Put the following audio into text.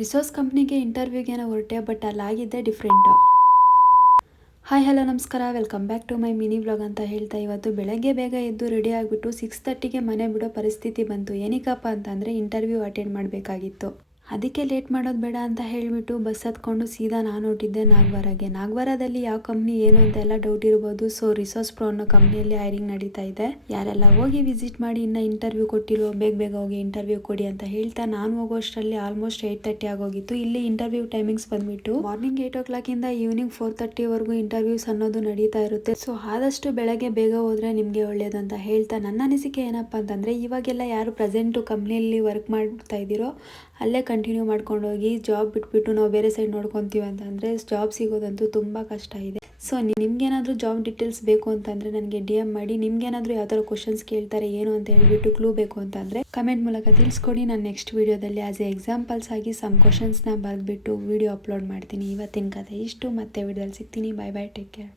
Resource ಕಂಪ್ನಿಗೆ ಇಂಟರ್ವ್ಯೂಗೆ ಹೊರಟೆ, ಬಟ್ ಅಲ್ಲಾಗಿದ್ದೆ ಡಿಫ್ರೆಂಟು. ಹಾಯ್ ಹಲೋ ನಮಸ್ಕಾರ, welcome back to my mini vlog ಅಂತ ಹೇಳ್ತಾ ಇವತ್ತು ಬೆಳಗ್ಗೆ ಬೇಗ ಎದ್ದು ರೆಡಿ ಆಗಿಬಿಟ್ಟು 6:30ಗೆ ಮನೆ ಬಿಡೋ ಪರಿಸ್ಥಿತಿ ಬಂತು. ಏನಕ್ಕಪ್ಪ ಅಂತಂದರೆ ಇಂಟರ್ವ್ಯೂ ಅಟೆಂಡ್ ಮಾಡಬೇಕಾಗಿತ್ತು. ಅದಕ್ಕೆ ಲೇಟ್ ಮಾಡೋದು ಬೇಡ ಅಂತ ಹೇಳಿಬಿಟ್ಟು ಬಸ್ ಹತ್ಕೊಂಡು ಸೀದಾ ನಾನು ಹೊರಟಿದ್ದೆ ನಾಗವಾರಗೆ. ನಾಗವಾರದಲ್ಲಿ ಯಾವ ಕಂಪ್ನಿ ಏನು ಅಂತ ಎಲ್ಲ ಡೌಟ್ ಇರ್ಬೋದು. ಸೊ ರಿಸೋರ್ಸ್ ಪ್ರೋ ಅನ್ನೋ ಕಂಪ್ನಿಯಲ್ಲಿ ಹೈರಿಂಗ್ ನಡೀತಾ ಇದೆ. ಯಾರೆಲ್ಲ ಹೋಗಿ ವಿಸಿಟ್ ಮಾಡಿ ಇನ್ನೂ ಇಂಟರ್ವ್ಯೂ ಕೊಟ್ಟಿಲ್ವೋ ಬೇಗ ಬೇಗ ಹೋಗಿ ಇಂಟರ್ವ್ಯೂ ಕೊಡಿ ಅಂತ ಹೇಳ್ತಾ ನಾನು ಹೋಗೋಷ್ಟರಲ್ಲಿ ಆಲ್ಮೋಸ್ಟ್ 8:30 ಆಗೋಗಿತ್ತು. ಇಲ್ಲಿ ಇಂಟರ್ವ್ಯೂ ಟೈಮಿಂಗ್ಸ್ ಬಂದ್ಬಿಟ್ಟು ಮಾರ್ನಿಂಗ್ 8 o'clock ಇಂದ ಈವ್ನಿಂಗ್ 4:30ವರೆಗೂ ಇಂಟರ್ವ್ಯೂಸ್ ಅನ್ನೋದು ನಡೀತಾ ಇರುತ್ತೆ. ಸೊ ಆದಷ್ಟು ಬೆಳಗ್ಗೆ ಬೇಗ ಹೋದ್ರೆ ನಿಮಗೆ ಒಳ್ಳೇದು ಅಂತ ಹೇಳ್ತಾ ನನ್ನ ಅನಿಸಿಕೆ ಏನಪ್ಪ ಅಂತಂದರೆ ಇವಾಗೆಲ್ಲ ಯಾರು ಪ್ರೆಸೆಂಟು ಕಂಪ್ನಿಯಲ್ಲಿ ವರ್ಕ್ ಮಾಡ್ತಾ ಇದ್ದೀರೋ ಅಲ್ಲೇ ಕಂಟಿನ್ಯೂ ಮಾಡ್ಕೊಂಡು ಹೋಗಿ. ಜಾಬ್ ಬಿಟ್ಬಿಟ್ಟು ನಾವು ಬೇರೆ ಸೈಡ್ ನೋಡ್ಕೊತೀವಿ ಅಂತಂದರೆ ಜಾಬ್ ಸಿಗೋದಂತೂ ತುಂಬ ಕಷ್ಟ ಇದೆ. ಸೊ ನಿಮ್ಗೇನಾದರೂ ಜಾಬ್ ಡೀಟೇಲ್ಸ್ ಬೇಕು ಅಂತಂದರೆ ನನಗೆ DM ಮಾಡಿ. ನಿಮ್ಗೇನಾದರೂ ಯಾವ ಥರ ಕ್ವಶನ್ಸ್ ಕೇಳ್ತಾರೆ ಏನು ಅಂತ ಹೇಳ್ಬಿಟ್ಟು ಕ್ಲೂ ಬೇಕು ಅಂತಂದರೆ ಕಮೆಂಟ್ ಮೂಲಕ ತಿಳಿಸ್ಕೊಡಿ. ನಾನು ನೆಕ್ಸ್ಟ್ ವೀಡಿಯೋದಲ್ಲಿ ಆಸ್ ಎ ಎಕ್ಸಾಂಪಲ್ಸ್ ಆಗಿ ಸಮ್ ಕ್ವಶನ್ಸ್ನ ಬರೆದ್ಬಿಟ್ಟು ವಿಡಿಯೋ ಅಪ್ಲೋಡ್ ಮಾಡ್ತೀನಿ. ಇವತ್ತಿನ ಕಥೆ ಇಷ್ಟು, ಮತ್ತೆ ವಿಡಿಯೋದಲ್ಲಿ ಸಿಗ್ತೀನಿ. Bye bye, take care.